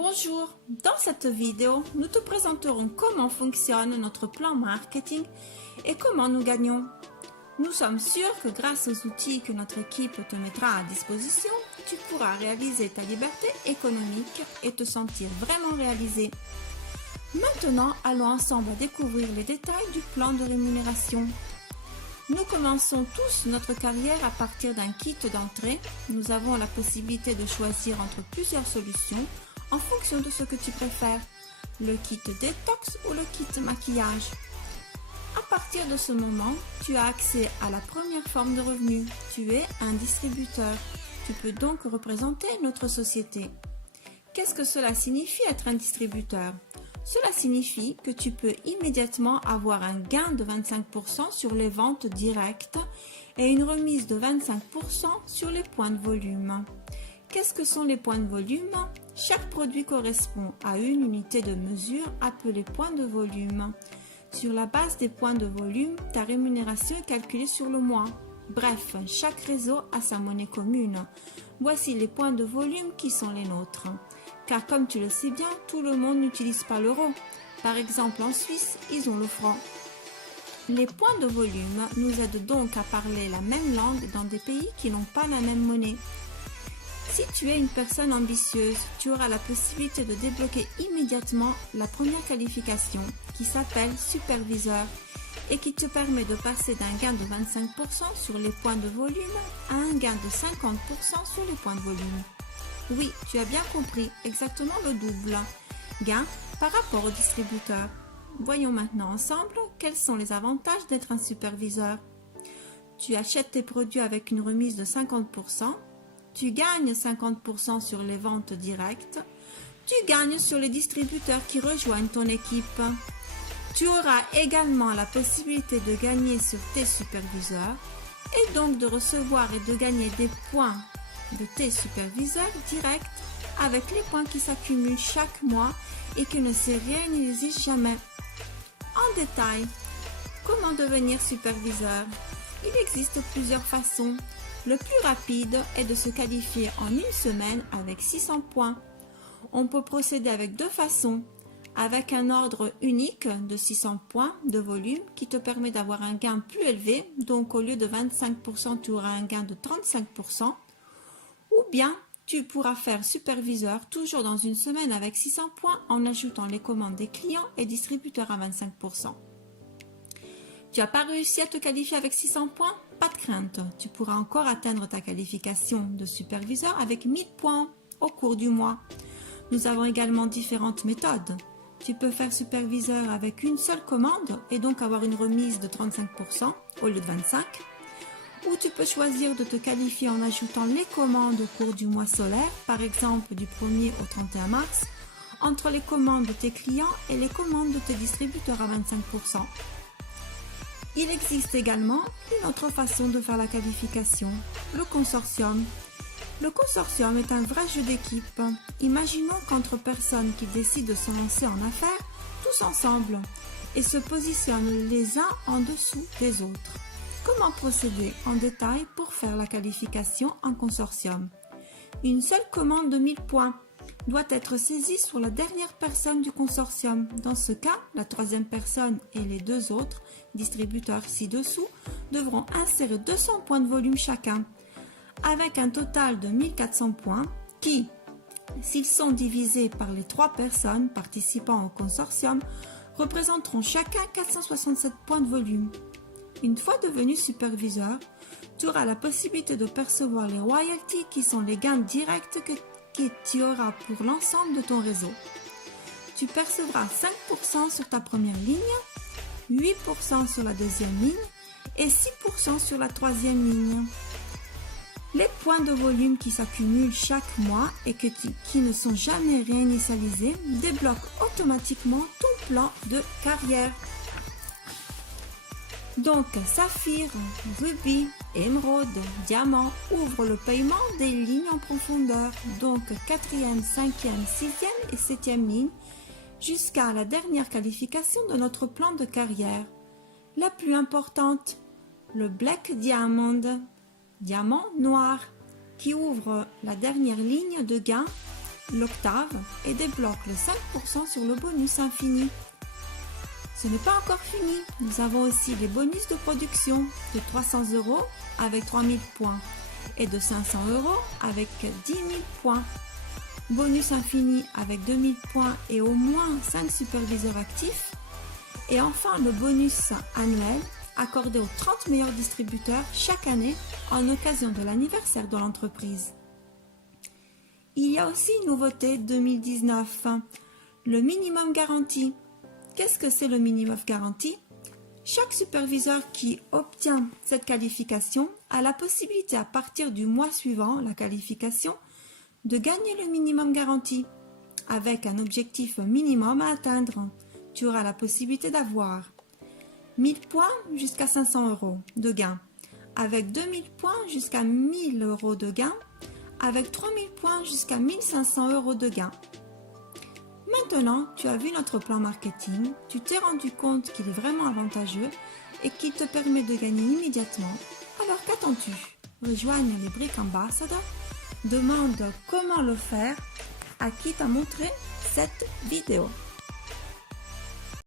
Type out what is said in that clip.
Bonjour, dans cette vidéo, nous te présenterons comment fonctionne notre plan marketing et comment nous gagnons. Nous sommes sûrs que grâce aux outils que notre équipe te mettra à disposition, tu pourras réaliser ta liberté économique et te sentir vraiment réalisé. Maintenant, allons ensemble découvrir les détails du plan de rémunération. Nous commençons tous notre carrière à partir d'un kit d'entrée. Nous avons la possibilité de choisir entre plusieurs solutions en fonction de ce que tu préfères, le kit détox ou le kit maquillage. À partir de ce moment, tu as accès à la première forme de revenu. Tu es un distributeur. Tu peux donc représenter notre société. Qu'est-ce que cela signifie être un distributeur? Cela signifie que tu peux immédiatement avoir un gain de 25% sur les ventes directes et une remise de 25% sur les points de volume. Qu'est-ce que sont les points de volume? Chaque produit correspond à une unité de mesure appelée point de volume. Sur la base des points de volume, ta rémunération est calculée sur le mois. Bref, chaque réseau a sa monnaie commune. Voici les points de volume qui sont les nôtres. Car comme tu le sais bien, tout le monde n'utilise pas l'euro. Par exemple, en Suisse, ils ont le franc. Les points de volume nous aident donc à parler la même langue dans des pays qui n'ont pas la même monnaie. Si tu es une personne ambitieuse, tu auras la possibilité de débloquer immédiatement la première qualification qui s'appelle superviseur et qui te permet de passer d'un gain de 25% sur les points de volume à un gain de 50% sur les points de volume. Oui, tu as bien compris, exactement le double gain par rapport au distributeur. Voyons maintenant ensemble quels sont les avantages d'être un superviseur. Tu achètes tes produits avec une remise de 50%. Tu gagnes 50% sur les ventes directes. Tu gagnes sur les distributeurs qui rejoignent ton équipe. Tu auras également la possibilité de gagner sur tes superviseurs et donc de recevoir et de gagner des points de tes superviseurs directs avec les points qui s'accumulent chaque mois et qui ne se réalisent jamais. En détail, comment devenir superviseur? Il existe plusieurs façons. Le plus rapide est de se qualifier en une semaine avec 600 points. On peut procéder avec deux façons. Avec un ordre unique de 600 points de volume qui te permet d'avoir un gain plus élevé. Donc au lieu de 25%, tu auras un gain de 35%. Ou bien tu pourras faire superviseur toujours dans une semaine avec 600 points en ajoutant les commandes des clients et distributeurs à 25%. Tu n'as pas réussi à te qualifier avec 600 points? Pas de crainte, tu pourras encore atteindre ta qualification de superviseur avec 1000 points au cours du mois. Nous avons également différentes méthodes. Tu peux faire superviseur avec une seule commande et donc avoir une remise de 35% au lieu de 25%. Ou tu peux choisir de te qualifier en ajoutant les commandes au cours du mois solaire, par exemple du 1er au 31 mars, entre les commandes de tes clients et les commandes de tes distributeurs à 25%. Il existe également une autre façon de faire la qualification, le consortium. Le consortium est un vrai jeu d'équipe. Imaginons qu'entre personnes qui décident de se lancer en affaires, tous ensemble, et se positionnent les uns en dessous des autres. Comment procéder en détail pour faire la qualification en consortium? Une seule commande de 1000 points doit être saisie sur la dernière personne du consortium. Dans ce cas, la troisième personne et les deux autres distributeurs ci-dessous devront insérer 200 points de volume chacun, avec un total de 1400 points qui, s'ils sont divisés par les trois personnes participant au consortium, représenteront chacun 467 points de volume. Une fois devenu superviseur, tu auras la possibilité de percevoir les royalties qui sont les gains directs que tu auras pour l'ensemble de ton réseau. Tu percevras 5% sur ta première ligne, 8% sur la deuxième ligne et 6% sur la troisième ligne. Les points de volume qui s'accumulent chaque mois et qui ne sont jamais réinitialisés débloquent automatiquement ton plan de carrière. Donc, saphir, rubis, émeraude, diamant ouvrent le paiement des lignes en profondeur, donc 4e, 5e, 6e et 7e ligne, jusqu'à la dernière qualification de notre plan de carrière. La plus importante, le Black Diamond, diamant noir, qui ouvre la dernière ligne de gain l'octave et débloque les 5% sur le bonus infini. Ce n'est pas encore fini, nous avons aussi les bonus de production de 300 € avec 3000 points et de 500 € avec 10 000 points. Bonus infini avec 2000 points et au moins 5 superviseurs actifs. Et enfin le bonus annuel accordé aux 30 meilleurs distributeurs chaque année en occasion de l'anniversaire de l'entreprise. Il y a aussi une nouveauté 2019, le minimum garanti. Qu'est-ce que c'est le minimum garanti? Chaque superviseur qui obtient cette qualification a la possibilité à partir du mois suivant la qualification de gagner le minimum garanti. Avec un objectif minimum à atteindre, tu auras la possibilité d'avoir 1000 points jusqu'à 500 € de gain, avec 2000 points jusqu'à 1000 € de gain, avec 3000 points jusqu'à 1500 € de gain. Maintenant, tu as vu notre plan marketing, tu t'es rendu compte qu'il est vraiment avantageux et qu'il te permet de gagner immédiatement. Alors qu'attends-tu? Rejoigne les Brick Ambassadors, demande comment le faire à qui t'a montré cette vidéo.